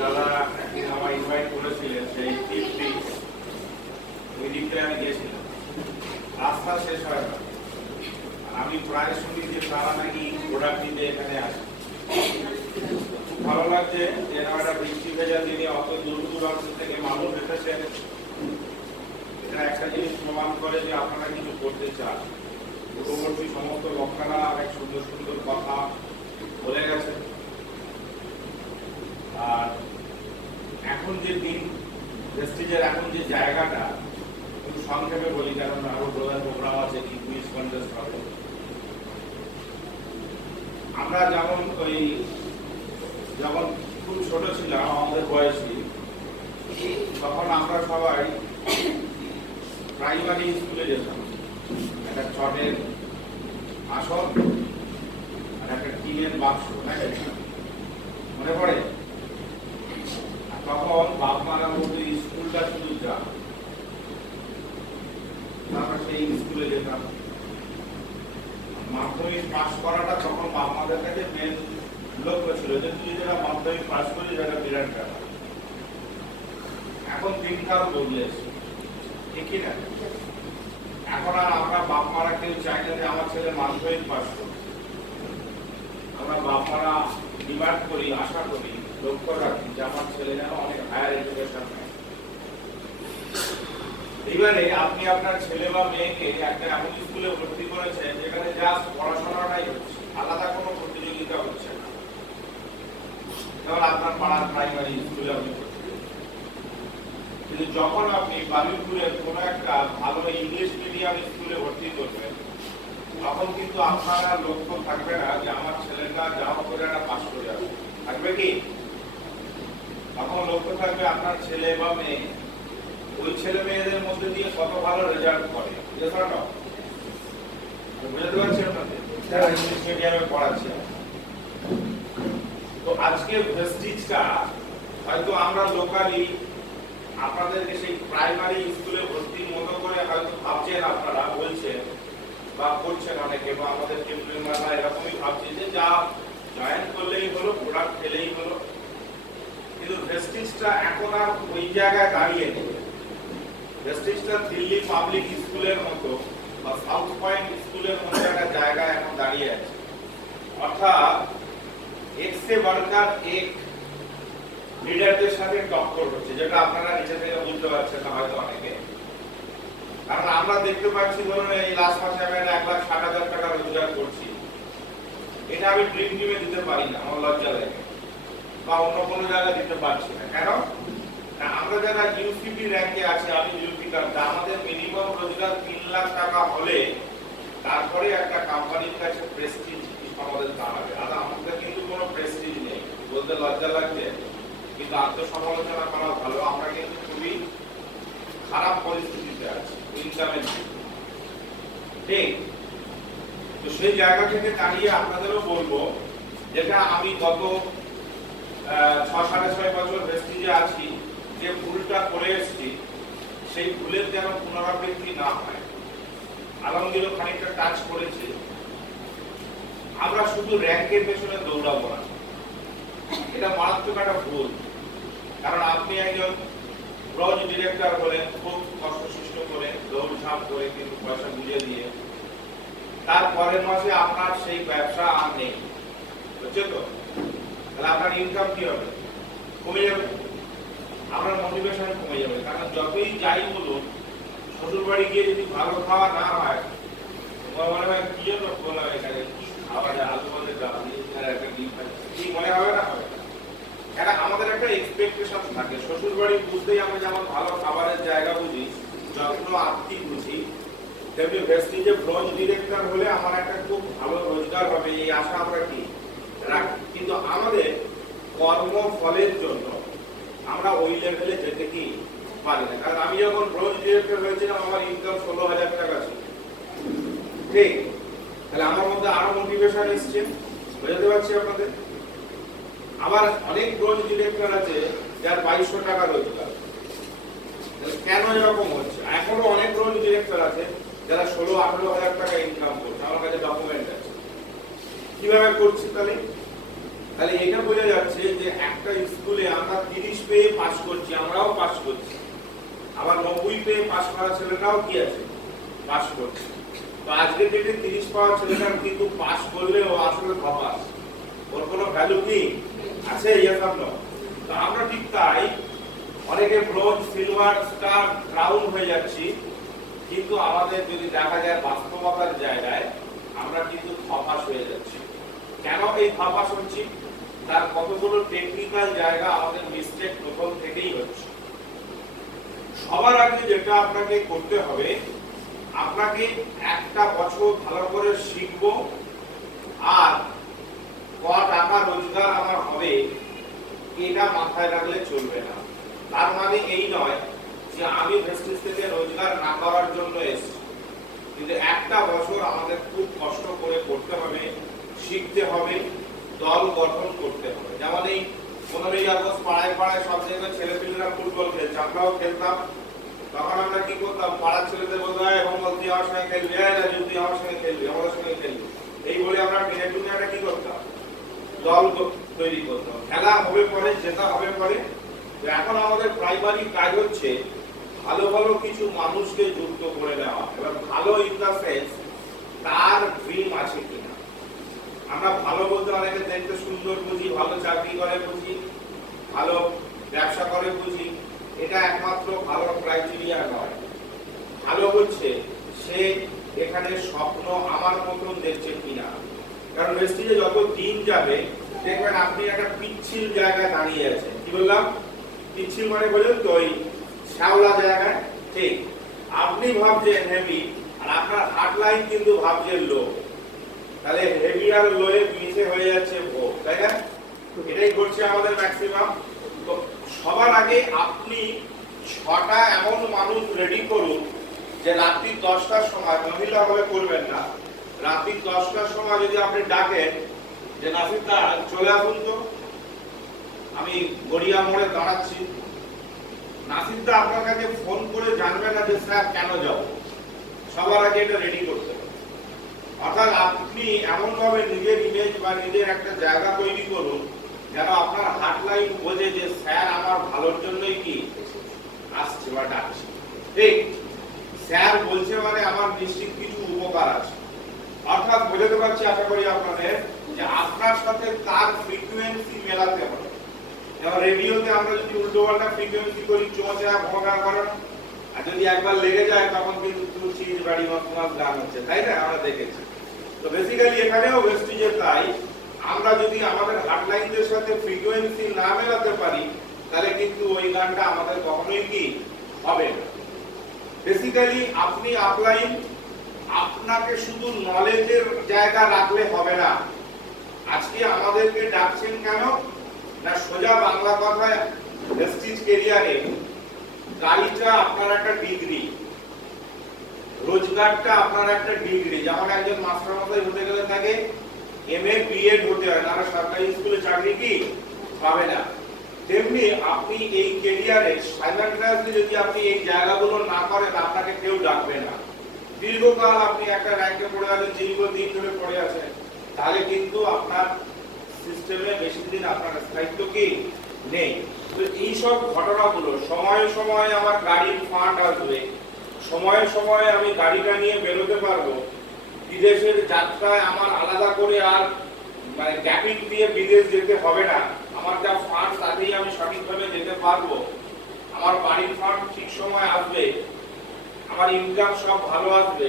দাদা একদিন আমার ইনভাইট করেছিলেন সেই ট্রিপটি, ওই ট্রিপে আমি গিয়েছিলাম। রাস্তা শেষ হয় না, আমি প্রায় শুনি যে তারা নাকি প্রোডাক্ট নিতে এখানে আসে। খুব ভালো লাগছে যে একটা বৃষ্টি ভেজা দিনে অত দূর দূরান্ত থেকে মানুষ এসেছেন। এটা একটা জিনিস প্রমাণ করে যে আপনারা কিছু করতে চান। পূর্ববর্তী সমস্ত বক্তারা অনেক সুন্দর সুন্দর কথা বলে গেছেন। আর এখন যে দিন প্রেস্টিজের এখন যে জায়গাটা একটু সংক্ষেপে বলি, কারণ আরো প্রধান প্রোগ্রাম আছে, কি কুইজ কন্টেস্ট হবে। আমরা যখন খুব ছোট ছিলাম, আমাদের বয়সী, তখন আমরা সবাই প্রাইমারি স্কুলে যেতাম। একটা চটের আসন আর একটা টিনের বাক্স, মনে পড়ে? তখন বাপ মারা মধ্যে স্কুলটা শুধু যা, তারপর সেই স্কুলে যেতাম। মাধ্যমিক পাস করাটা তখন বাপ মাদের কাছে মেন লক্ষ্য ছিল, যে তুই যেটা মাধ্যমিক পাস করি সেটা বিরাট ব্যাপার। এখন দিনকাল বদলেছে, ঠিকই না? এখন আর আমরা বাপ মারা কেউ চাই না যে আমার ছেলে মাধ্যমিক পাস করবে। আমরা বাপ মারা ডিমান্ড করি, আশা করি, লক্ষ্য রাখি যে আমার ছেলে যেন অনেক হায়ার এডুকেশন নেয়। এবারে আপনি আপনার ছেলে বা মেয়েকে একটা এমন স্কুলে ভর্তি করেছেন যেখানে জাস্ট পড়াশোনাটাই হচ্ছে, আলাদা কোনো প্রতিযোগিতা হচ্ছে না। যেমন আপনার পাড়ার প্রাইমারি স্কুলে আপনি ভর্তি করেছেন, কিন্তু যখন আপনি বারুইপুরের কোনো একটা ভালো ইংলিশ মিডিয়াম স্কুলে ভর্তি করবেন, তখন কিন্তু আপনার লক্ষ্য থাকবে না যে আমার ছেলেটা যা করে একটা পাস করে যাবে, থাকবে কি? তখন লক্ষ্য থাকবে আপনার ছেলে বা মেয়ে ওই ছেলে মেয়েদের মধ্যে দিয়ে কত ভালো রেজাল্ট করে। বুঝতে পারছেন আপনাদের যারা ইংলিশ মিডিয়ামে পড়াচ্ছে। তো আজকে প্রেস্টিজটা হয়তো আমরা লোকালি আপনাদেরকে সেই প্রাইমারি স্কুলে ভর্তির মতো করে হয়তো ভাবছেন, আপনারা বলছেন বা করছেন অনেকে, বা আমাদের মেম্বাররা এরকমই ভাবছে যে যা জয়েন করলেই হলো, প্রোডাক্ট খেলেই হলো। কিন্তু প্রেস্টিজটা এখন আর ওই জায়গায় দাঁড়িয়ে নেই। প্রেস্টিজটা দিল্লি পাবলিক স্কুলের মতো বা সাউথ পয়েন্ট স্কুলের মতো একটা জায়গায় এখন দাঁড়িয়ে আছে। অর্থাৎ এক সে বাড়কার এক লিডারদের সাথে টক্কর হচ্ছে, যেটা আপনারা নিজে থেকে বুঝতে পারছেন না হয়তো অনেকে। কারণ আমরা দেখতে পাচ্ছি, ধরুন এই লাস্ট মাসে আমি 1,60,000 টাকা রোজগার করছি, এটা আমি ড্রিম টিমে দিতে পারি না, আমার লজ্জা লাগে, বা অন্য কোনো জায়গায় দিতে পারছি না। কেন? আমরা যারা ইউসিপি র্যাঙ্কে আছি, আমি ইউপি কার্ড, আমাদের মিনিমাম রোজগার 3 লাখ টাকা হলে তারপরে একটা কোম্পানির কাছে প্রেস্টিজ আমাদের দাঁড়াবে। আর আমাদের কিন্তু কোনো প্রেস্টিজ নেই, বলতে লজ্জা লাগছে, কিন্তু আত্মসমালোচনা করা ভালো। আমরা কিন্তু খুবই খারাপ পরিস্থিতিতে আছি ইনকামের দিকে, ঠিক? তো সেই জায়গা থেকে দাঁড়িয়ে আপনাদেরও বলবো, যেটা আমি গত 6-6.5 বছর প্রেস্টিজে আছি, যে ভুলটা করে এসেছি সেই ভুলের যেন পুনরাবৃত্তি না হয়। আলমগীরও খানিকটা টাচ করেছে, আমরা শুধু র্যাঙ্কের পেছনে দৌড়াবো না, এটা মারাত্মক একটা ভুল। কারণ আপনি একজন ব্রজ ডিরেক্টর হলেন, খুব কষ্টসৃষ্ট করে দৌড়ঝাঁপ করে কিন্তু পয়সা বুঝিয়ে দিয়ে, তার পরের মাসে আপনার সেই ব্যবসা আর নেই, বুঝছে তো? তাহলে আপনার ইনকাম কি হবে? কমে যাবে, আপনার মোটিভেশন কমে যাবে। কারণ যতই যাই বলুন, শ্বশুর বাড়ি গিয়ে যদি ভালো খাওয়া না হয়, মনে হয় কি জন্য বললাম এখানে কি খাওয়া যায়, আলু বলতে একটা ডিম খাচ্ছে, কি মনে হবে না? হবে। এটা আমাদের একটা এক্সপেকটেশন থাকে। শ্বশুর বাড়ি বুঝতেই আমরা যেমন ভালো খাবারের জায়গা বুঝি, যত্ন আত্মীয় বুঝি, তেমনি প্রেস্টিজে ব্রোঞ্জ ডিরেক্টর হলে আমার একটা খুব ভালো রোজগার হবে, এই আশা আমরা কি রাখি। কিন্তু আমাদের কর্মফলের জন্য আমরা ওই লেভেলে যেতে কি পারি না। কারণ আমি যখন ব্রোঞ্জ ডিরেক্টর হয়েছিলাম, আমার ইনকাম 16,000 টাকা ছিল, ঠিক? তাহলে আমার মধ্যে আরো মোটিভেশন এসছে, বুঝতে পারছি আপনাদের। আবার অনেক ব্রোঞ্জ ডিরেক্টর আছে যার 2200 টাকা রোজগার। কেন এরকম হচ্ছে? এখনো অনেক ব্রোঞ্জ ডিরেক্টর আছে যারা 16-18 হাজার টাকা ইনকাম করছে, আমার কাছে ডকুমেন্ট আছে। কিভাবে করছে? তাহলে তাহলে এটা বোঝা যাচ্ছে যে একটা স্কুলে আমরা 30 পেয়ে পাস করছি, আমরাও পাস করছি, আবার 90 পেয়ে পাস করা ছেলেটাও কি আছে পাস করছে। তো আজকে ডেটে 30 পাওয়া ছেলেটা কিন্তু পাস করলেও আসলে পাস, ওর কোনো ভ্যালু কি আছে? তো আমরা ঠিক তাই অনেকে ব্রোঞ্জ, সিলভার, স্টার, ক্রাউন হয়ে যাচ্ছি, কিন্তু আমাদের যদি দেখা যায় বাস্তবতার জায়গায় আমরা কিন্তু ধপাস হয়ে যাচ্ছি। কেন এই ধপাস হচ্ছি? তার কতগুলো টেকনিক্যাল জায়গা আমাদের মিস্টেক প্রথম থেকেই হচ্ছে। সবার আগে যেটা আপনাকে করতে হবে, আপনাকে একটা বছর ভালো করে শিখবো আর ক টাকা রোজগার আমার হবে এটা মাথায় রাখলে চলবে না। তার মানে এই নয় যে আমি ভেস্টিজ থেকে রোজগার না করার জন্য এসেছি, কিন্তু একটা বছর আমাদের খুব কষ্ট করে করতে হবে, শিখতে হবে, দল গঠন করতে হবে। যেমন এই 15ই আগস্ট পাড়ায় পাড়ায় সব জায়গায় ছেলেপিলেরা ফুটবল খেলছে, আমরাও খেলতাম। তখন আমরা কি করতাম, পাড়ার ছেলেদের বলতাম এবং তুই আমার সঙ্গে খেলবি, তুই আমার সঙ্গে খেলবি, আমাদের সঙ্গে খেলবি, এই বলে আমরা টেনে টুনে একটা কি করতাম, দল তৈরি করতাম। খেলা হবে পরে, জেতা হবে পরে। এখন আমাদের প্রাইমারি কাজ হচ্ছে ভালো ভালো কিছু মানুষকে যুক্ত করে নেওয়া। এবার ভালো ইন দ্য সেন্স তার ড্রিম আছে কিনা। আমরা ভালো বলতে অনেকে দেখতে সুন্দর বুঝি, ভালো চাকরি করে বুঝি, ভালো ব্যবসা করে বুঝি, এটা একমাত্র ভালো ক্রাইটেরিয়া নয়। ভালো হচ্ছে সে এখানে স্বপ্ন আমার মতন দেখছে কিনা। কারণ ওয়েস্টিজে যত দিন যাবে দেখবেন আপনি একটা পিচ্ছিল জায়গায় দাঁড়িয়ে আছেন। কি বললাম? পিচ্ছিল মানে বলেন তো ওই শ্যাওলা জায়গায়, ঠিক। আপনি ভাবছেন হেভি আর আপনার হার্ট লাইন কিন্তু ভাবছেন লো, তাহলে হেভি আর লো এর মিশে হয়ে যাচ্ছে ভো, তাই না? এটাই করছে আমাদের ম্যাক্সিমাম। তো সবার আগে আপনি 6টা এমন মানুষ রেডি করুন যে রাত্রি 10টার সময়, মহিলা হলে করবেন না, রাত্রি 10টার সময় যদি আপনি ডাকেন যে নাসির দা চলে আসুন তো, আমি গড়িয়া মোড়ে দাঁড়াচ্ছি, নাসির দা আপনার কাছে ফোন করে জানবে না যে স্যার কেন যাব। সবার আগে এটা রেডি করতে হবে। অর্থাৎ আপনি এমন ভাবে নিজের ইমেজ বা নিজের একটা জায়গা তৈরি করুন যেন আপনার হার্ট লাইন বোঝে যে স্যার আমার ভালোর জন্যই কি আসছে বা ডাকছে, ঠিক। স্যার বলছে মানে আমার নিশ্চিত কিছু উপকার আছে। অর্থাৎ বোঝাতে পারছি আশা করি আপনাদের যে আপনার সাথে তার ফ্রিকোয়েন্সি মেলাতে হবে। যেমন রেডিওতে আমরা যদি উল্টোপাল্টা ফ্রিকোয়েন্সি করি, চোঁচা ভোঁকা করে, আর যদি একবার লেগে যায় তখন কিন্তু চিজ বাড়ি মাছ গান হচ্ছে, তাই না? আমরা দেখেছি। তো বেসিক্যালি এখানেও ওয়েস্টিজে তাই, আমরা যদি আমাদের হার্টলাইনদের সাথে ফ্রিকোয়েন্সি না মেলাতে পারি তাহলে কিন্তু ওই গানটা আমাদের কখনোই কি হবে না। বেসিক্যালি আপনি আপলাইন, আপনাকে শুধু নলেজের জায়গা রাখলে হবে না। আজকে আমাদেরকে ডাকছেন কেন না, সোজা বাংলা কথায় ভেস্টিজ ক্যারিয়ারে গাড়িটা আপনার একটা ডিগ্রি, রোজগারটা আপনার একটা ডিগ্রি। যেমন একজন মাস্টারমশাই হতে গেলে তাকে এমএ বিএড হতে হয়, নাহলে সরকারি স্কুলে চাকরি কি পাবে না। তেমনি আপনি এই ক্যারিয়ারে সাইমালটেনিয়াসলি যদি আপনি এই জায়গাগুলো না করেন আপনাকে কেউ ডাকবে না। দীর্ঘকাল আপনি একটা র্যাঙ্কে পড়ে আছেন, দীর্ঘদিন ধরে পড়ে আছেন, তাহলে কিন্তু আপনার সিস্টেমে বেশি দিন আপনার স্থায়িত্ব কি নেই। তো এই সব ঘটনাগুলো সময়ে সময়ে আমার গাড়ির ফান্ড আসবে, সময়ে সময়ে আমি গাড়িটা নিয়ে বেরোতে পারবো, বিদেশের যাত্রায় আমার আলাদা করে আর মানে গ্যাপিং দিয়ে বিদেশ যেতে হবে না, আমার যা ফান্ড তাতেই আমি সঠিকভাবে যেতে পারবো, আমার বাড়ির ফান্ড ঠিক সময় আসবে, আমার ইনকাম সব ভালো আসবে।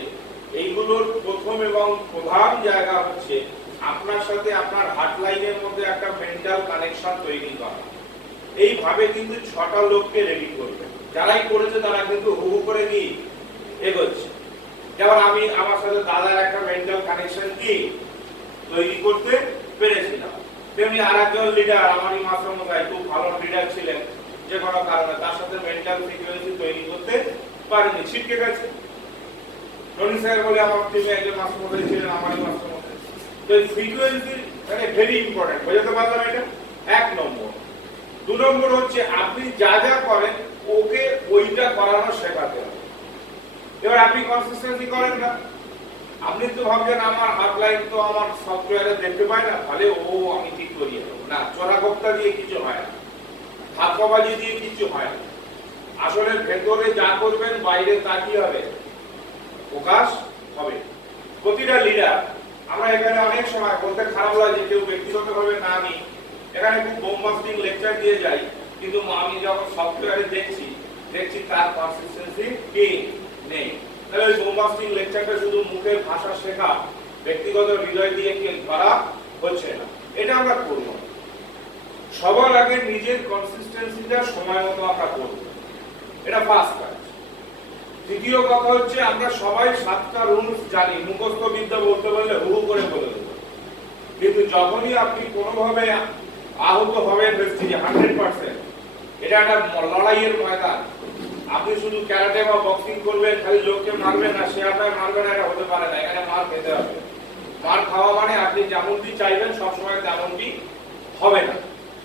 এইগুলোর প্রথম এবং প্রধান জায়গা হচ্ছে আপনার সাথে আপনার হার্ট লাইনের মধ্যে একটা মেন্টাল কানেকশন তৈরি করা। এইভাবে কিন্তু 6টা লোককে রেডি করবে, যারাই করেছে তারা কিন্তু হুহু করে কি এগোচ্ছে। যেমন আমি আমার সাথে দাদার একটা মেন্টাল কানেকশন কি তৈরি করতে পেরেছিলাম, তেমনি আর একজন লিডার আমারই মাস্টারমশাই খুব ভালো লিডার ছিলেন, যে কোনো কারণে তার সাথে মেন্টাল ফ্রিকোয়েন্সি তৈরি করতে পারেনি, ছিটকে গেছে। রনি স্যার বলে আমার টিমে একজন মাস্টারমশাই ছিলেন, আমারই মাস্টারমশাই। তো এই ফ্রিকোয়েন্সি মানে ভেরি ইম্পর্টেন্ট, বুঝতে পারলাম এটা 1 নম্বর। 2 নম্বর হচ্ছে আপনি যা যা করেন ওকে ওইটা করানো শেখাতে হবে। এবার আপনি কনসিস্টেন্সি করেন না, আপনি তো ভাবছেন আমার হার্ট লাইন তো আমার সফটওয়্যারে দেখতে পায় না, তাহলে ও আমি ঠিক করিয়ে দেবো। না, চোরাগোপ্তা দিয়ে কিছু হয় না, ধাপ্পাবাজি দিয়ে কিছু হয় না। আসলে ভেতরে যা করবেন বাইরে তা কি হবে, প্রকাশ হবে। প্রতিটা লিডার, আমরা এখানে অনেক সময় বলতে খারাপ লাগে কেউ ব্যক্তিগতভাবে না নিই, এখানে খুব বোমবাস্টিং লেকচার দিয়ে যাই, কিন্তু আমি যখন সফটওয়্যারে দেখছি তার কনসিস্টেন্সি কি নেই। তাহলে ওই বোমবাস্টিং লেকচারটা শুধু মুখের ভাষা শেখা, ব্যক্তিগত হৃদয় দিয়ে কি করা হচ্ছে না, এটা আমরা করব। সবার আগে নিজের কনসিস্টেন্সিটা সময় মতো আমরা করব, এটা ফার্স্ট কাজ। দ্বিতীয় কথা হচ্ছে আমরা সবাই 7টা রুলস জানি, মুখস্থ বিদ্যা বলতে বললে হু করে বলে দেব, কিন্তু যখনই আপনি কোনোভাবে আহত হবেন ভেস্টিজে 100%, এটা একটা লড়াইয়ের ময়দান। আপনি শুধু ক্যারাটে বা বক্সিং করবেন, খালি লোককে মারবেন না, সে আপনার মারবে না, এটা হতে পারে না। এখানে মার খেতে হবে। মার খাওয়া মানে আপনি যেমনটি চাইবেন সবসময় তেমনটি হবে না,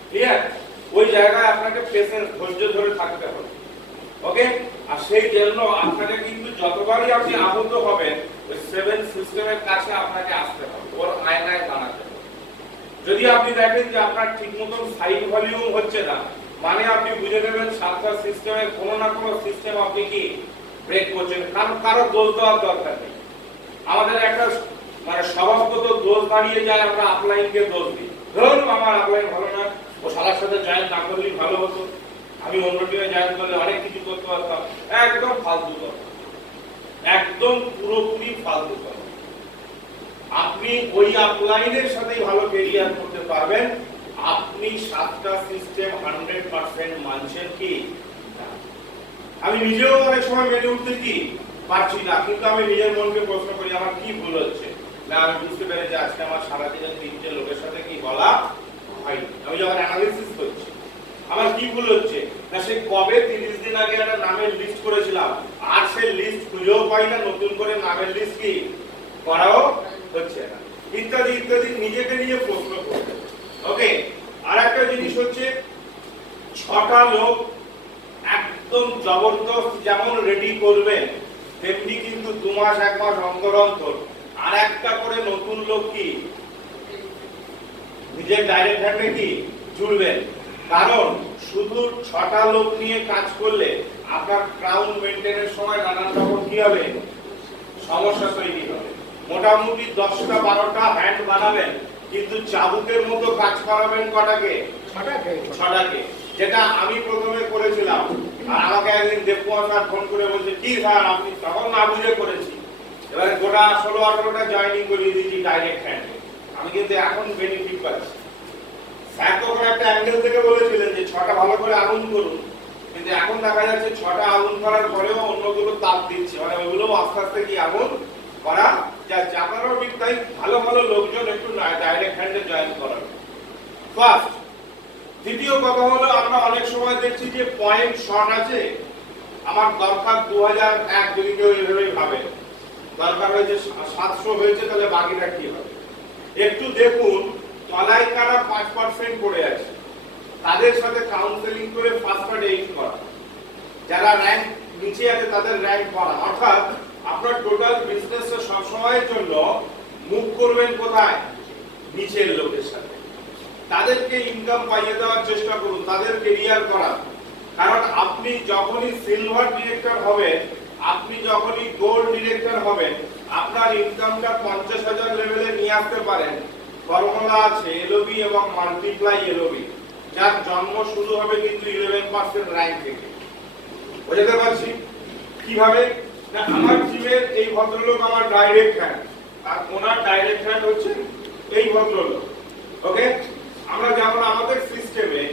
ঠিক আছে? ওই জায়গায় আপনাকে পেশেন্স, ধৈর্য ধরে থাকতে হবে, ওকে? আর সেই জন্য আপনাকে কিন্তু যতবারই আপনি আহত হবেন ওই 7 সিস্টেমের কাছে আপনাকে আসতে হবে, ওর আয়নায় দাঁড়াতে হবে। যদি আপনি দেখেন যে আপনার ঠিকমতো সাইড ভলিউম হচ্ছে না, মানে আপনি বুঝে নেবেন 7টা সিস্টেমের কোনো না কোনো সিস্টেম আপনি কি ব্রেক করছেন। কারো দোষ দেওয়ার দরকার নেই। আমাদের একটা মানে স্বভাবগত দোষ দাঁড়িয়ে যায়, আমরা আপলাইনকে দোষ দিই। ধরুন আমার আপলাইন ভালো না, ও শালার সাথে জয়েন না করলেই ভালো হতো, আমি অন্য টিমে জয়েন করলে অনেক কিছু করতে পারতাম। একদম ফালতু কথা, একদম পুরোপুরি ফালতু কথা। আপনি ওই আপলাইনের সাথেই ভালো ক্যারিয়ার করতে পারবেন। আপনি 7টা সিস্টেম 100% মানছেন কি? আমি নিজেও অনেক সময় মেনে উঠতে কি পারছি না, কিন্তু আমি নিজের মনকে প্রশ্ন করি আমার কি ভুল হচ্ছে। না, আমি বুঝতে পেরেছি আজকে আমার সারাদিনে 3টে লোকের সাথে কি বলা হয়নি। আমি যখন অ্যানালিসিস করছি আমার কি ভুল হচ্ছে, না সে কবে 30 দিন আগে একটা নামের লিস্ট করেছিলাম, আর সে লিস্ট খুঁজেও পাই না, নতুন করে নামের লিস্ট কি করাও হচ্ছে না, ইত্যাদি ইত্যাদি নিজেকে নিজে প্রশ্ন করতে। ওকে, আর একটা জিনিস হচ্ছে 6টা লোক একদম জবরদস্ত যেমন রেডি করবেন, তেমনি কিন্তু 2 মাস 1 মাস অন্তর অন্তর আর একটা করে নতুন লোক কি নিজের ডাইরেক্ট হ্যান্ডে কি জুড়বেন। কারণ শুধু 6টা লোক নিয়ে কাজ করলে আপনার ক্রাউন মেইনটেইনের সময় নানান রকম কি হবে, সমস্যা তৈরি হবে। মোটামুটি 10টা 12টা হ্যান্ড বানাবেন, কিন্তু চাবুকের মতো কাজ করাবেন কটাকে? 6টাকে। যেটা আমি প্রথমে করেছিলাম, আর আমাকে একদিন দেবকুমার স্যার ফোন করে বলছে কি স্যার আপনি, তখন না বুঝে করেছি, এবারে গোটা 16-18টা জয়েনিং করিয়ে দিয়েছি ডাইরেক্ট হ্যান্ডে। আমি কিন্তু এখন বেনিফিট পাচ্ছি। স্যার তখন একটা অ্যাঙ্গেল থেকে বলেছিলেন যে 6টা ভালো করে আগুন করুন, কিন্তু এখন দেখা যাচ্ছে 6টা আগুন করার পরেও অন্যগুলো তাপ দিচ্ছে, মানে ওইগুলো আস্তে আস্তে কি আগুন করা যাচ্ছে। আপনারাও ঠিক তাই ভালো ভালো লোকজন একটু ডাইরেক্ট হ্যান্ডে জয়েন করার ফার্স্ট। দ্বিতীয় কথা হলো আমরা অনেক সময় দেখছি যে পয়েন্ট শর্ট আছে, আমার দরকার 2001, যদি কেউ এভাবে ভাবে দরকার হয়েছে 700 হয়েছে, তাহলে বাকিটা কি হবে? একটু দেখুন তলায় কারা 5% পড়ে আছে, তাদের সাথে কাউন্সেলিং করে ফার্স্ট পার্ট 8 করা, যারা র‍্যাঙ্ক নিচে আছে তাদের র‍্যাঙ্ক করা। অর্থাৎ আপনার টোটাল বিজনেসে সব সময়ের জন্য মুভ করবেন কোথায়? নিচের লোকের সাথে। তাদেরকে ইনকাম পাইয়ে দেওয়ার চেষ্টা করুন, তাদের ক্যারিয়ার করা। কারণ আপনি যখনই সিলভার ডিরেক্টর হবেন, আপনি যখনই গোল্ড ডিরেক্টর হবেন, আপনার ইনকামটা 50,000 লেভেলে নিয়ে আসতে পারেন। ফর্মুলা আছে এলওবি এবং মাল্টিপ্লাই এলওবি, যার জন্ম শুরু হবে কিন্তু 11% র‍্যাঙ্ক থেকে। বুঝতে পারছি কিভাবে? না আমার টিমের এই ভদ্রলোক আমার ডাইরেক্ট হ্যান্ড, আর ওনার ডাইরেক্ট হ্যান্ড হচ্ছে এই ভদ্রলোক। ওকে, আমরা যেমন আমাদের সিস্টেমে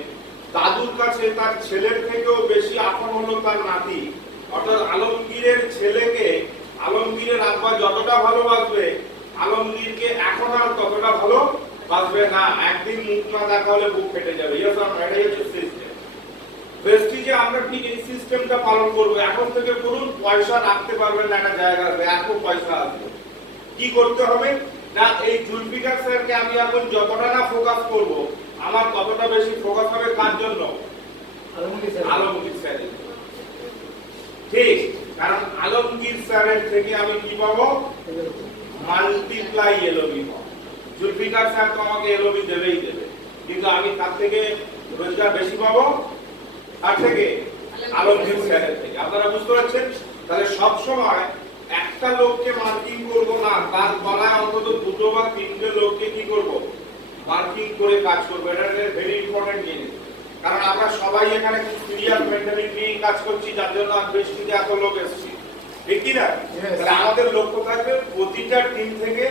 দাদুর কাছে তার ছেলের থেকেও বেশি আপন হলো তার নাতি, অর্থাৎ আলমগীরের ছেলেকে আলমগীরের আব্বা যতটা ভালোবাসবে, আলমগীরকে এখন আর ততটা ভালো বাসবে না। একদিন মুখ না দেখা হলে বুক ফেটে যাবে। এটাই হচ্ছে সিস্টেম। প্রেস্টিজে আমরা ঠিক এই সিস্টেমটা পালন করব। এখন থেকে করুন, পয়সা রাখতে পারবেন না একটা জায়গাতে, এত পয়সা আসবে। কি করতে হবে না, এই জুলফিকার স্যারকে আমি এখন যতটা না ফোকাস করব, আমার ততটা বেশি ফোকাস হবে কার জন্য? আলমগীর স্যারের। ঠিক, কারণ আলমগীর স্যারের থেকে আমি কি পাবো? মাল্টিপ্লাই এলওবি পাবো। জুলফিকার স্যার তো আমাকে এলওবি দেবেই দেবে, কিন্তু আমি তার থেকে রোজগার বেশি পাবো, তার থেকে আলমগীর স্যারের থেকে। আপনারা বুঝতে পারছেন? তাহলে সব সময় একটা লোককে মার্কিং করব না, তার তলায় অন্তত দুটো বা তিনটে লোককে কি করব, মার্কিং করে কাজ করব। এটা ভেরি ইম্পর্টেন্ট জিনিস। কারণ আমরা সবাই এখানে খুব সিরিয়াস মেন্টালিটি নিয়ে কাজ করছি, যার জন্য বেশিতে এত লোক এসেছি, ঠিক কি না? তাহলে আমাদের লক্ষ্য থাকবে প্রতিটা টিম থেকে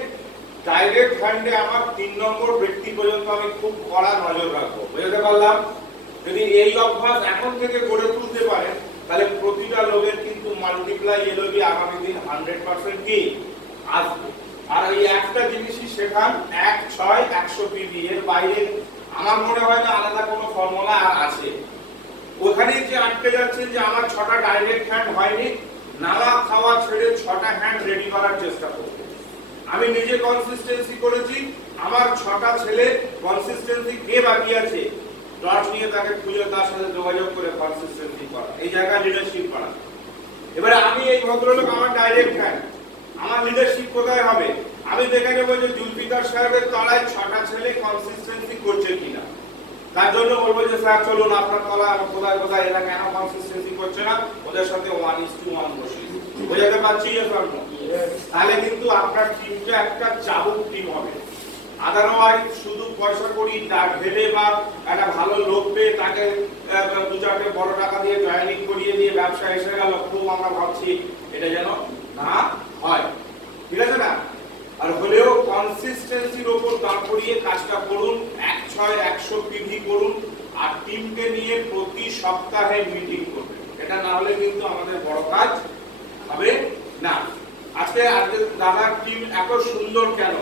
ডাইরেক্ট হ্যান্ডে আমার 3 নম্বর ব্যক্তি পর্যন্ত আমি খুব কড়া নজর রাখবো। বুঝতে পারলাম? যদি এই অভ্যাস এখন থেকে গড়ে তুলতে পারেন, তাহলে প্রতিটা লোকের কিন্তু মাল্টিপ্লাই এলওবি আগামী দিন 100% কি আসবে। আর এই একটা জিনিসই শেখান, 1 6 100 পিভি, এর বাইরে আমার মনে হয় না আলাদা কোনো ফর্মুলা আর আছে। ওখানেই যে আটকে যাচ্ছে যে আমার 6টা ডাইরেক্ট হ্যান্ড হয়নি, নালা খাওয়া ছেড়ে 6টা হ্যান্ড রেডি করার চেষ্টা করব। আমি নিজে কনসিস্টেন্সি করেছি, আমার 6টা ছেলে কনসিস্টেন্সি কে বাকি আছে ডট নিয়ে তাকে খুঁজে তার সাথে যোগাযোগ করে কনসিস্টেন্সি করা, এই জায়গায় লিডারশিপ করা। এবারে আমি এই ভদ্রলোক আমার ডাইরেক্ট হ্যান্ড, আমার লিডারশিপ কোথায় হবে? আমি দেখে নেবো যে জুলফিকার সাহেবের তলায় 6টা ছেলে কনসিস্টেন্সি করছে কিনা। তার জন্য বলবো যে স্যার চলুন আপনার তলায় কোথায় কোথায় এরা কেন কনসিস্টেন্সি করছে না, ওদের সাথে 1:1 বসিয়ে বোঝাতে পারছি? তাহলে কিন্তু আপনার টিমটা একটা চাবুক টিম হবে। আদারওয়াইজ শুধু পয়সা করি ঢেলে বা একটা ভালো লোক পেয়ে তাকে 2-4টে বড় টাকা দিয়ে জয়েনিং করিয়ে দিয়ে ব্যবসা এসে গেল, খুব আমরা ভাবছি এটা যেন না হয়, ঠিক আছে না? আর হলেও কনসিস্টেন্সির উপর দাঁড় করিয়ে কাজটা করুন, 1 6 100 পিভি করুন, আর টিমকে নিয়ে প্রতি সপ্তাহে মিটিং করবেন। এটা না হলে কিন্তু আমাদের বড় কাজ হবে না। আজকে দাদার টিম এত সুন্দর কেন?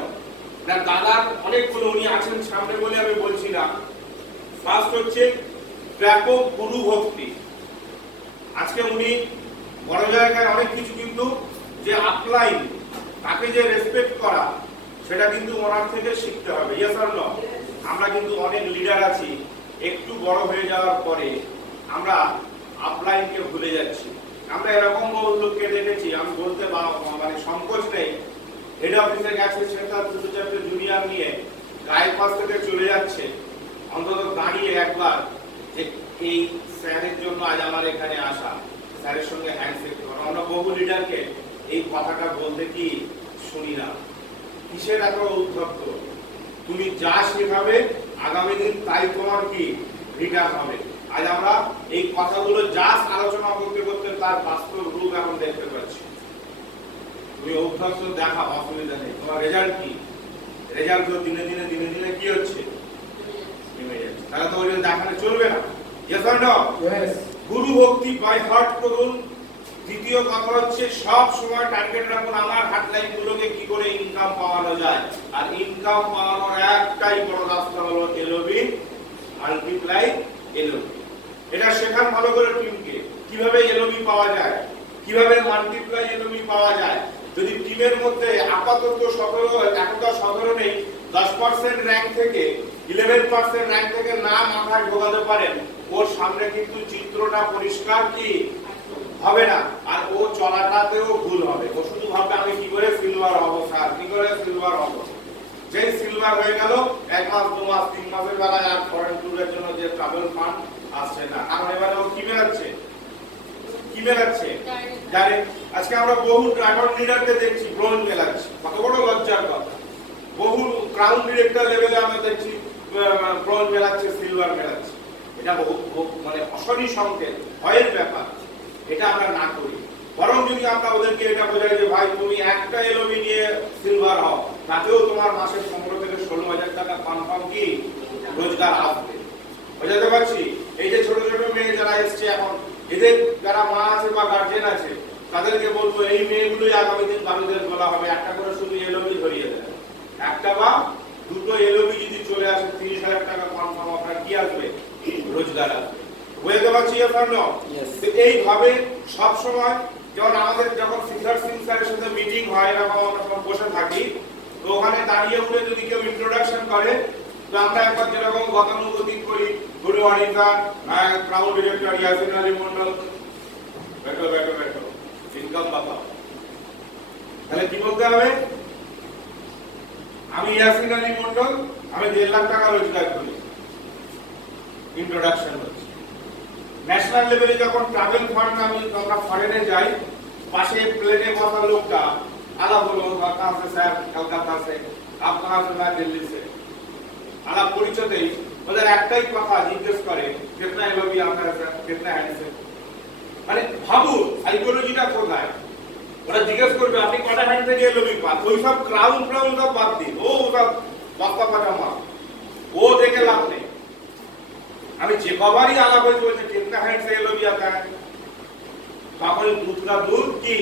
না, দাদার অনেকগুলো, উনি আছেন সামনে বলে আমি বলছি না। ফার্স্ট হচ্ছে ব্যাপক গুরু ভক্তি। আজকে উনি বড় জায়গায় অনেক কিছু, কিন্তু যে আপলাইন, তাকে যে রেসপেক্ট করা, সেটা কিন্তু ওনার থেকে শিখতে হবে। Yes or no? আমরা কিন্তু অনেক লিডার আছি, একটু বড় হয়ে যাওয়ার পরে আমরা আপলাইনকে ভুলে যাচ্ছি। আমরা এরকম লোককে দেখেছি, আমি বলতে মানে সংকোচ নেই, হেড অফিসে গেছে, সেটা 2-4টে জুনিয়র নিয়ে গায়ের পাশ থেকে চলে যাচ্ছে, অন্তত দাঁড়িয়ে একবার যে এই স্যারের জন্য আজ আমার এখানে আসা, স্যারের সঙ্গে হ্যান্ডশেক করা। আমরা বহু লিডারকে এই কথাটা বলতে কি শুনি না। কিসের এত উদ্ধত্ত? তুমি যা শেখাবে আগামী দিন তাই তোমার কি রিটার্ন হবে। আজ আমরা এই কথাগুলো জাস্ট আলোচনা করতে করতে তার বাস্তব রূপ এখন দেখতে পাচ্ছি। তুমি অভ্যাস দেখা, অসুবিধা নেই। তোমার রেজাল্ট কি? রেজাল্ট তো দিনে দিনে দিনে দিনে কি হচ্ছে, নেমে যাচ্ছে। তাহলে তো ওই দেখালে চলবে না। Yes or no? গুরু ভক্তি বাই হার্ট করুন। দ্বিতীয় কথা হচ্ছে সব সময় টার্গেট রাখুন আমার হাটলাইন গুলোকে কি করে ইনকাম পাওয়ানো যায়। আর ইনকাম পাওয়ানোর একটাই বড় রাস্তা হলো এলওবি মাল্টিপ্লাই এলওবি। এটা শেখান ভালো করে টিমকে, কিভাবে এলওবি পাওয়া যায়, কিভাবে মাল্টিপ্লাই এলওবি পাওয়া যায়। যদি টিমের মধ্যে আপাতত 17 নেই, 10% র্যাঙ্ক থেকে 11% র্যাঙ্ক থেকে না মাথায় ঢোকাতে পারেন, ওর সামনে কিন্তু চিত্রটা পরিষ্কার কি হবে না, আর ও চলাটাতেও ভুল হবে। ও শুধু ভাববে আমি কি করে সিলভার হবো স্যার, কি করে সিলভার হবো। যেই সিলভার হয়ে গেল 1 মাস 2 মাস 3 মাসের বেলায় আর ফরেন ট্যুরের জন্য যে ট্রাভেল ফান্ড আসছে না। কারণ এবারে ও কি বেরাচ্ছে, কি বেরাচ্ছে জানে। আজকে আমরা বহু ড্রাইভার লিডারকে দেখছি ব্রোঞ্জ মেলাচ্ছে, কত বড় লজ্জার কথা। বহু ক্রাউন ডিরেক্টর লেভেলে আমরা দেখছি ব্রোঞ্জ মেলাচ্ছে, সিলভার মেলাচ্ছে। এটা বহু মানে অশনি সংকেত, ভয়ের ব্যাপার। এটা আমরা না করি, বরং যদি আমরা ওদেরকে এটা বোঝাই যে ভাই তুমি একটা এলওবি নিয়ে সিলভার হও, তাতেও তোমার মাসে 15 থেকে 16,000 টাকা কনফার্ম কি রোজগার আসবে। বোঝাতে পারছি? এই যে ছোট ছোট মেয়ে যারা এসছে এখন, এদের যারা মা আছে বা গার্জেন আছে, তাদেরকে বলবো এই মেয়েগুলোই আগামী দিন বাড়িদের বলা হবে একটা করে শুধু এলওবি ধরিয়ে দেয়। একটা বা দুটো এলওবি যদি চলে আসে 30,000 টাকা কনফার্ম আপনার কি আসবে, রোজগার আসবে। বুঝতে পারছি আপনারা? এইভাবে সব সময় যখন আমাদের যখন সিদ্ধার্থ সিং স্যারের সাথে মিটিং হয়, এরকম আমরা সব বসে থাকি, তো ওখানে দাঁড়িয়ে উঠে যদি কেউ ইন্ট্রোডাকশন করে, তো আমরা একবার যেরকম গতানুগতিক করি, good morning sir, crown director Yasin Ali Mondal, বেটো বেটো বেটো ইনকাম বাবা। তাহলে কি বলতে হবে? আমি ইয়াসিন আলী মন্ডল, আমি 1.5 লাখ টাকা রোজগার করি। ইন্ট্রোডাকশন হচ্ছে। ন্যাশনাল লেভেলে যখন ট্রাভেল ফান্ড আমরা ফরেনে যাই, পাশে প্লেনে বসা লোকটা আলাপ হলো, कहाँ से सर, कलकत्ता से, आप कहाँ से, मैं दिल्ली से। আলাপ পরিচয়তেই ওদের একটাই কথা জিজ্ঞেস করে, कितना एलओबी आता है सर, कितना हैंड से। মানে ভাবুন সাইকোলজিটা কোথায়। ওরা জিজ্ঞেস করবে আপনি কটা হ্যান্ড থেকে এলওবি পান, ওই সব ক্রাউন সব বাদ দিন, ও সব বাস্তা পাজামা, ও দেখে লাভ নেই। আমি যে কবারই আলাপ হয়েছে বলছে कितना हैंड से एलओबी आता है, তখন দুধ का दूध কি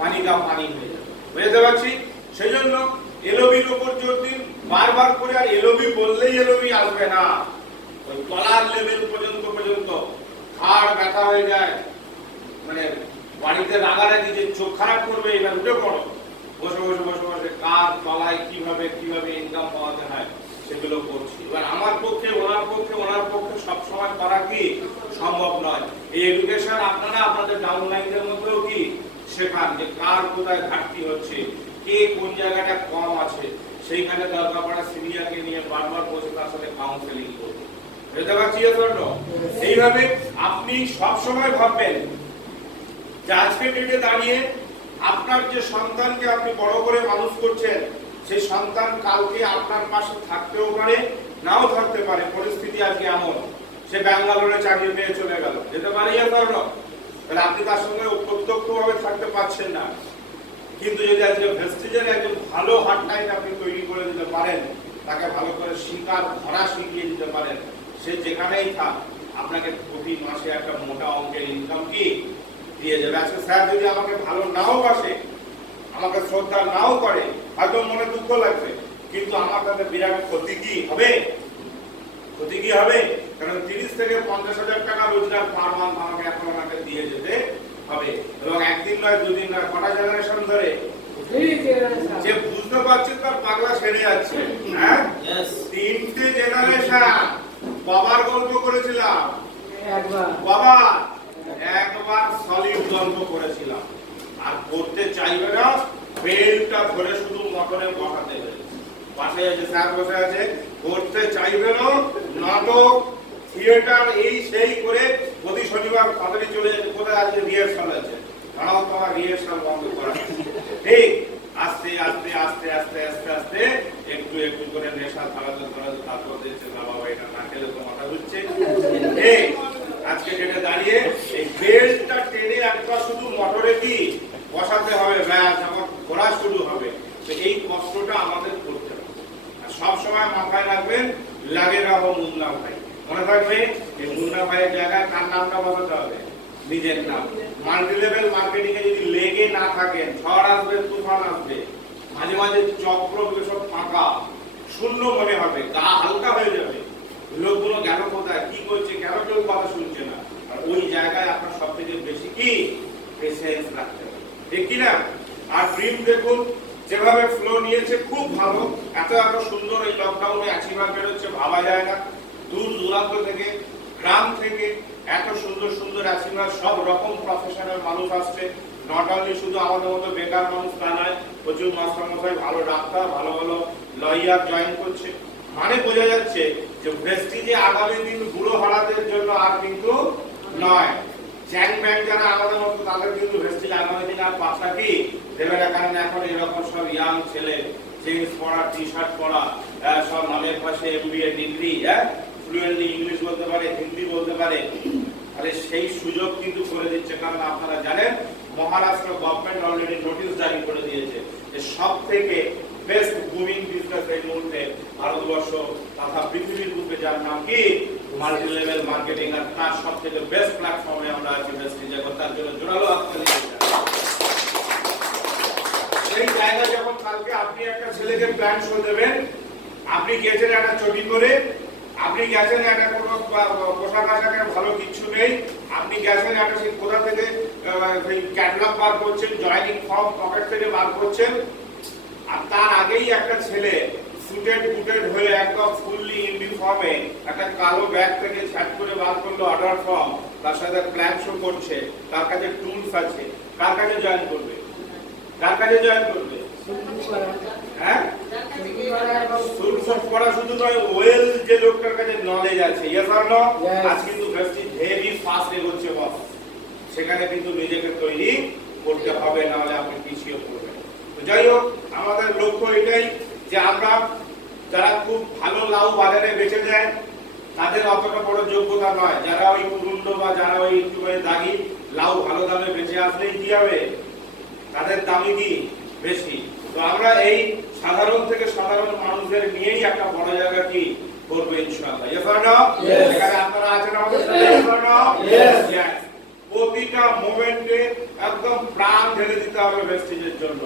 পানি का পানি হয়ে যাবে। বুঝতে পারছি? সেই জন্য এলওবির উপর জোর দিন, বারবার করে। আর এলওবি বললেই এলওবি আসবে না, ওই তলার লেভেল পর্যন্ত হাড় ব্যথা হয়ে যায়। মানে বাড়িতে রাগারাগি যে চোখ খারাপ করবে, এবার উঠে পড়ো, বসে বসে বসে বসে কার তলায় কিভাবে ইনকাম পাওয়াতে হয় সেগুলো করছি। এবার আমার পক্ষে ওনার পক্ষে সবসময় করা কি সম্ভব নয়। এই এডুকেশন আপনারা আপনাদের ডাউনলাইনের মধ্যেও কি শেখান যে কার কোথায় ঘাটতি হচ্ছে, কে কোন জায়গাটা কম আছে, সেইখানে দরকার পড়া সিনিয়রকে নিয়ে বারবার বসে তার সাথে কাউন্সেলিং করুন। বুঝতে পারছি? এইভাবে আপনি সব সময় ভাববেন যে আজকে ডেটে দাঁড়িয়ে আপনার যে সন্তানকে আপনি বড় করে মানুষ করছেন, সেই সন্তান কালকে আপনার পাশে থাকতেও পারে, নাও থাকতে পারে। পরিস্থিতি আজকে এমন, সে ব্যাঙ্গালোরে চাকরি পেয়ে চলে গেল, যেতে পারে তাহলে আপনি তার সঙ্গে প্রত্যক্ষভাবে থাকতে পারছেন না। কিন্তু যদি আজকে ভেস্টিজের একজন ভালো হার্ডলাইন আপনি তৈরি করে দিতে পারেন, তাকে ভালো করে ধরা শিখিয়ে দিতে পারেন, সে যেখানেই থাক আপনাকে প্রতি মাসে একটা মোটা অঙ্কের ইনকাম কি দিয়ে যাবে। আজকে স্যার যদি আমাকে ভালো নাও বাসে, আমাকে শ্রদ্ধা নাও করে, হয়তো মনে দুঃখ লাগবে, কিন্তু আমার তাতে বিরাট ক্ষতি কি হবে? কারণ 30 থেকে 50,000 টাকা রোজগার পার মান্থ আমাকে এখন ওনাকে দিয়ে যেতে হবে। এবং একদিন নয়, দুদিন নয়, কটা জেনারেশন ধরে যে বুঝতে পারছে তার পাগলা সেরে যাচ্ছে। হ্যাঁ, 3টে জেনারেশন। বাবার গল্প করেছিলাম, একবার সলিড গল্প করেছিলাম, আর করতে চাইবে না, বেলটা ধরে শুধু মোটরে বসাতে হবে। পাশে যে স্যার বসে আছে, করতে চাইবে না, নাটক থিয়েটার এই সেই করে প্রতি শনিবার তাড়াতাড়ি চলে যাচ্ছে, কোথায় আজকে রিহার্সাল আছে, তারাও তোমার রিহার্সাল বন্ধ করা। ঠিক আস্তে আস্তে আস্তে আস্তে আস্তে আস্তে একটু একটু করে নেশা ধরাতে তারপর দেখছে না বাবা এটা না খেলে তো মাথা ঘুরছে। আজকে যেটা দাঁড়িয়ে এই বেল্টটা টেনে একবার শুধু মোটরে কি বসাতে হবে, ব্যাস যখন ঘোরা শুরু হবে। তো এই কষ্টটা আমাদের করতে হবে। আর সবসময় মাথায় রাখবেন, লাগে না হো মুন্না ভাই, মনে থাকবে এই মুন্না ভাইয়ের জায়গায় কার নামটা বসাতে হবে? নিজের নাম। মাল্টি লেভেল মার্কেটিং এ যদি লেগে না থাকেন, ঝড় আসবে, তুফান আসবে, মাঝে মাঝে চক্র সব ফাঁকা শূন্য মনে হবে, গা হালকা হয়ে যাবে, লোকগুলো গেল কোথায়, কি করছে, কেন কেউ কথা শুনছে না। আর ওই জায়গায় আপনার সব থেকে বেশি কি পেশেন্স রাখতে হবে, ঠিক কিনা? আর ড্রিম দেখুন যেভাবে ফ্লো নিয়েছে, খুব ভালো। এত সুন্দর এই লকডাউনে অ্যাচিভার বেরোচ্ছে, ভাবা যায় না। দূর দূরান্ত থেকে, গ্রাম থেকে এত সুন্দর সুন্দর অ্যাচিভার, সব রকম প্রফেশনাল মানুষ আসছে। নট অনলি শুধু আমাদের মতো বেকার মানুষ তা নয়, প্রচুর মাস্টারমশাই, ভালো ডাক্তার, ভালো ভালো লয়ার জয়েন করছে। মানে বোঝা যাচ্ছে যে ভেস্টিজে আগামী দিন বুড়ো হারাদের জন্য আর কিন্তু নয়। চ্যাং ব্যাংক যারা আমাদের মতো, তাদের কিন্তু ভেস্টিজ আগামী দিন আর পাশা কি দেবে না। কারণ এখন এরকম সব ইয়াং ছেলে জিন্স পরা, টি শার্ট পরা, সব নামের পাশে MBA ডিগ্রি, ফ্লুয়েন্টলি ইংলিশ বলতে পারে, হিন্দি বলতে পারে। তাহলে সেই সুযোগ কিন্তু করে দিচ্ছে। কারণ আপনারা জানেন মহারাষ্ট্র গভর্নমেন্ট অলরেডি নোটিশ জারি করে দিয়েছে যে সব থেকে বেস্ট বুমিং বিজনেস এই মুহূর্তে ভারতবর্ষ তথা পৃথিবীর বুকে, যার নাম কি মাল্টি লেভেল মার্কেটিং। আর তার সব থেকে বেস্ট প্ল্যাটফর্মে আমরা আছি ভেস্টিজ। তার জন্য জোরালো হাততালি। সেই জায়গা যখন কালকে আপনি একটা ছেলেকে প্ল্যান শো দেবেন, আপনি গেছেন একটা চটি করে, আপনি গেছেন একটা কোনো পোশাক আশাকের ভালো কিছু নেই, আপনি গেছেন একটা সেই কোথা থেকে ক্যাটালগ বার করছেন, জয়েনিং ফর্ম পকেট থেকে বার করছেন, আর তার আগেই একটা ছেলে সুটেড বুটেড হয়ে একদম ফুললি ইউনিফর্মে একটা কালো ব্যাগ থেকে ছ্যাট করে বার করলো অর্ডার ফর্ম, তার সাথে প্ল্যান শো করছে, তার কাছে টুলস আছে, কার কাছে জয়েন করবে? কার কাছে জয়েন করবে? হ্যাঁ, সুলফট করা শুধু নয়, ওয়েল যে লোকটার কাছে নলেজ আছে, ইয়েস অর নো? আজ কিন্তু ভেস্টিজ হেভি ফাস্ট এগোচ্ছে বস, সেখানে কিন্তু নিজেকে তৈরি করতে হবে, না হলে আপনি পিছিয়ে পড়বেন। তো যাই হোক, আমাদের লক্ষ্য এটাই যে আমরা যারা খুব ভালো লাউ বাজারে বেচে দেয় তাদের অতটা বড় যোগ্যতা নয়, যারা ওই কুরুন্ড বা যারা ওই একটু দাগি লাউ ভালো দামে বেচে আসলেই কি হবে, তাদের দামই কি বেশি। তো আমরা এই সাধারণ থেকে সাধারণ মানুষদের নিয়েই একটা বড় জায়গা কি করবো ইনশাআল্লাহ। Yes or no? এখানে আপনারা আছেন আমাদের সাথে, ইয়েস অর নো? ইয়েস। প্রতিটা মোমেন্টে একদম প্রাণ ঢেলে দিতে হবে ভেস্টিজের জন্য।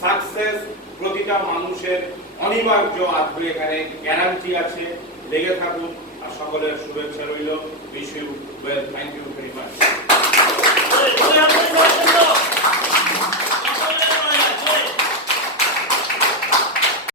সাকসেস প্রতিটা মানুষের অনিবার্য আসবে, এখানে গ্যারান্টি আছে। লেগে থাকুন, আর সকলের শুভেচ্ছা রইল। Wish you well. Thank you very much.